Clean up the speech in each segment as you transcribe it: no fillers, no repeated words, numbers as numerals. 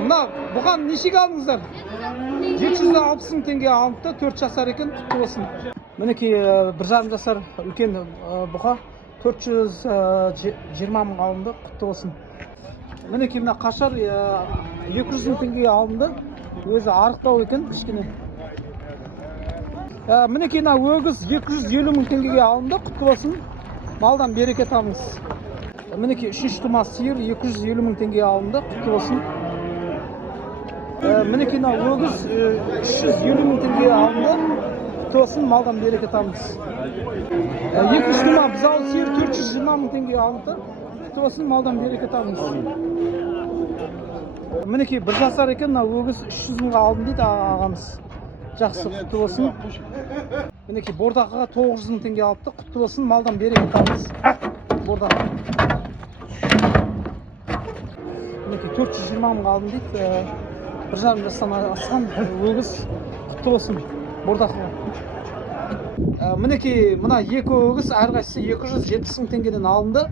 Мына бұған нешеге алдыңыздар? 760 мың теңге алыпты, 4 жасар екен, құтты болсын. Мінекей 1,5 жасар үлкен бұқа 420 мың алынды, құтты болсын. Мінекей мына қашар 200 мың теңге алынды, өзі арықтау екен, кішкене. Мінекей мына өгіз 250 мың теңгеге алынды, құтты болсын. Малдан береке табыңыз. Мінекей 3 тума сиыр 250 мың теңге алынды, құтты болсын. Мінекей мына өгіз 350 мың теңге алынды, құтты болсын, малдан береке табыңыз. 2 тума бұзау сиыр 420 мың теңге алынды, құтты болсын, малдан береке табыңыз. Мінекей 1 жасар екен, мына өгіз 300 мыңға алынды дейді ағамыз. Жақсы, құтты болсын. Мінекей бордақыға 900 мың теңге алыпты, құтты болсын, малдан береке табыңыз. Бордақы. Мінекей 420 мыңға алынды дейді. 1,5 жастан асқан өгіз, құтты болсын, бордақыға. Мінекей мына 2 өгіз әрқайсысы 270 мың теңгеден алынды,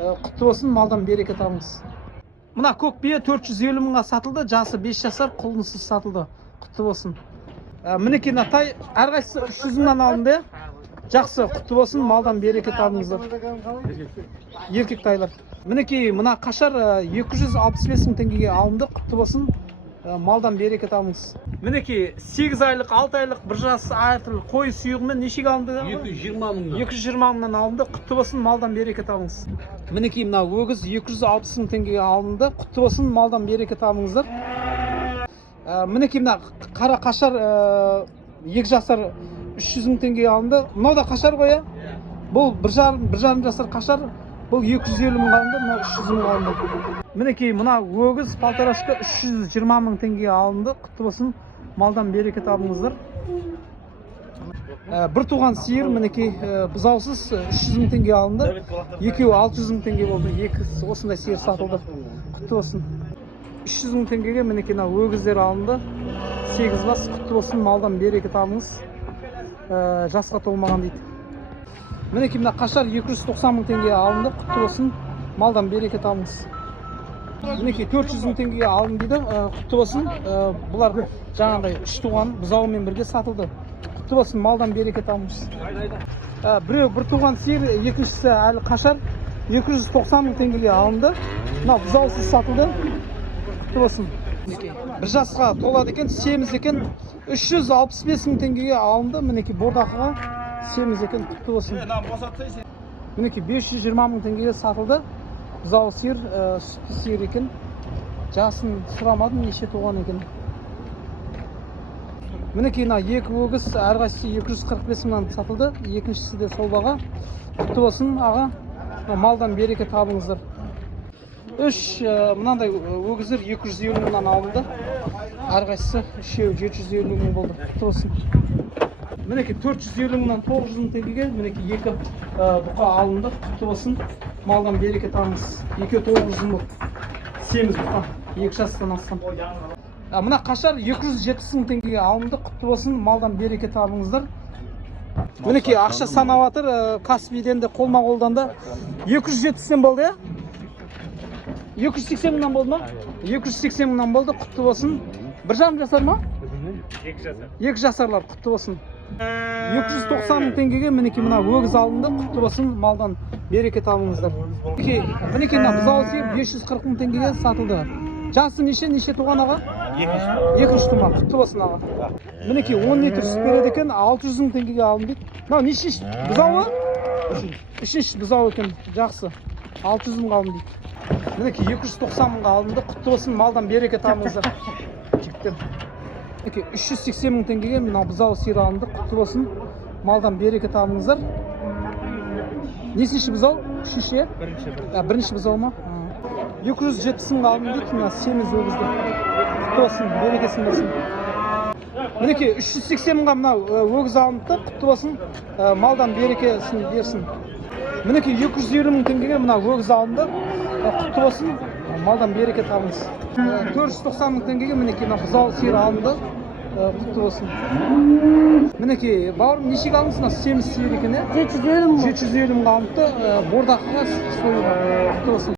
құтты болсын, малдан береке табыңыз. Мына көк бие 450 мыңға сатылды, жасы 5 жасар, құлынсыз сатылды, құтты болсын. Мінекей мына тай әрқайсысы 300 мыңнан алынды, жақсы, құтты болсын, малдан береке табыңыздар. Еркек тайлар. Мінекей мына қашар 265 мың теңгеге алынды, құтты болсын, малдан береке табыңыз. Мінекей 8 айлық, 6 айлық, 1 жас айыртыл қой сүйегімен нешеге алынды? 220 мыңнан. 220 мыңнан алынды, құтты болсын, малдан береке табыңыз. Мінекей мына өгіз 260 мың теңгеге алынды, құтты болсын, малдан береке табыңыздар. Мінекей мына қара қашар 2 жасар 300 мың теңгеге алынды. Мынау да қашар қоя. Бұл 1,5 жасар қашар. Бұл 250 мың алынды, мына 300 мың алынды. Мінекей мына өгіз полторашқа 320 мың теңгеге алынды, құтты болсын, малдан береке табыңыздар. Бір туған сиыр мінекей бұзаусыз 300 мың теңге алынды. Екеуі 600 мың теңге болды. Екі осындай сиыр сатылды, құтты болсын. 300 мың теңгеге мінекей өгіздер алынды. 8 бас, құтты болсын, малдан береке табыңыз. Жасқа толмаған дейді. Мінекей мына қашар 290 мың теңге алынды, құтты болсын, малдан береке табыңыз. Мінекей 400 мың теңгеге алынды дейді, құтты болсын. Бұлар жаңағыдай 3 туған бұзауымен бірге сатылды. Құтты болсын, малдан береке табыңыз. Біреу бір туған сиыр, екіншісі әлі қашар 290 мың теңгеге алынды. Мына бұзаусыз сатылды. Құтты болсын. Bir жасқа толады екен, семіз екен, 365 мың теңгеге алынды. Мінекей бордақыға семіз екен, құтты болсын. Мінекей 520 мың теңгеге сатылды. Бұзау сиыр, сүтті сиыр екен. Жасын сұрамадым, неше туған екен. Мінекей 2 өгіз әрқайсысы 245 мыңнан сатылды. Екіншісі де сол баға. Құтты болсын, аға. Малдан береке табыңыздар. 3 мынандай өгіздер 250 мыңнан алынды. Әрқайсысы 750 мың болды. Құтты болсын. Мінекей 450 мыңнан 900 мың теңгеге мінекей 2 бұқа алынды. Құтты болсын, малдан береке табыңыз. 2-900 мың семіз бұқа, 2 жастан асқан. Мына қашар 270 мың теңгеге алынды. Құтты болсын, малдан береке табыңыздар. Мінекей ақша санап жатыр, Каспийден де қолма-қолдан да 270 болды, 280 мыңнан болды ма? 280 мыңнан болды, құтты болсын. 1,5 жасар ма? 2 жасарлар, құтты болсын. 290 мың теңгеге мінекей мына өгіз алынды, құтты болсын, малдан береке табыңыздар. Мінекей мына бұзау сиыр 540 мың теңгеге сатылды. Жасы неше туған аға? 2 тума, құтты болсын аға. Мінекей 10 литр сүт береді екен, 600 мың теңгеге алынды. Мынау неше бұзауы? 3 бұзау екен, жақсы. 600 мыңға алынды. Мінекей 290 мыңға алынды, құтты болсын, малдан береке табыңыздар. Жігіттер. Мінекей 380 мың теңгеге мына бұзау сиыр алынды, құтты болсын, малдан береке табыңыздар. Несінші бұзау? Үшінші? Бірінші бұзау ма? 270 мыңға алынды дейді, мына семіз өгізді. Құтты болсын, берекесін болсын. Мінекей 380 мыңға мына өгіз алынды, құтты болсын, малдан берекесін берсін. Мінекей 250 мың теңгеге мына өгіз алынды, құтты болсын, малдан береке табыңыз. 490 мың теңгеге мінекей мына бұзау сиыр алынды, құтты болсын. Мінекей бауырым нешеге алыңыз, мына семіз сиыр екен, 750 мыңға алынды, бордақыға союға, құтты болсын.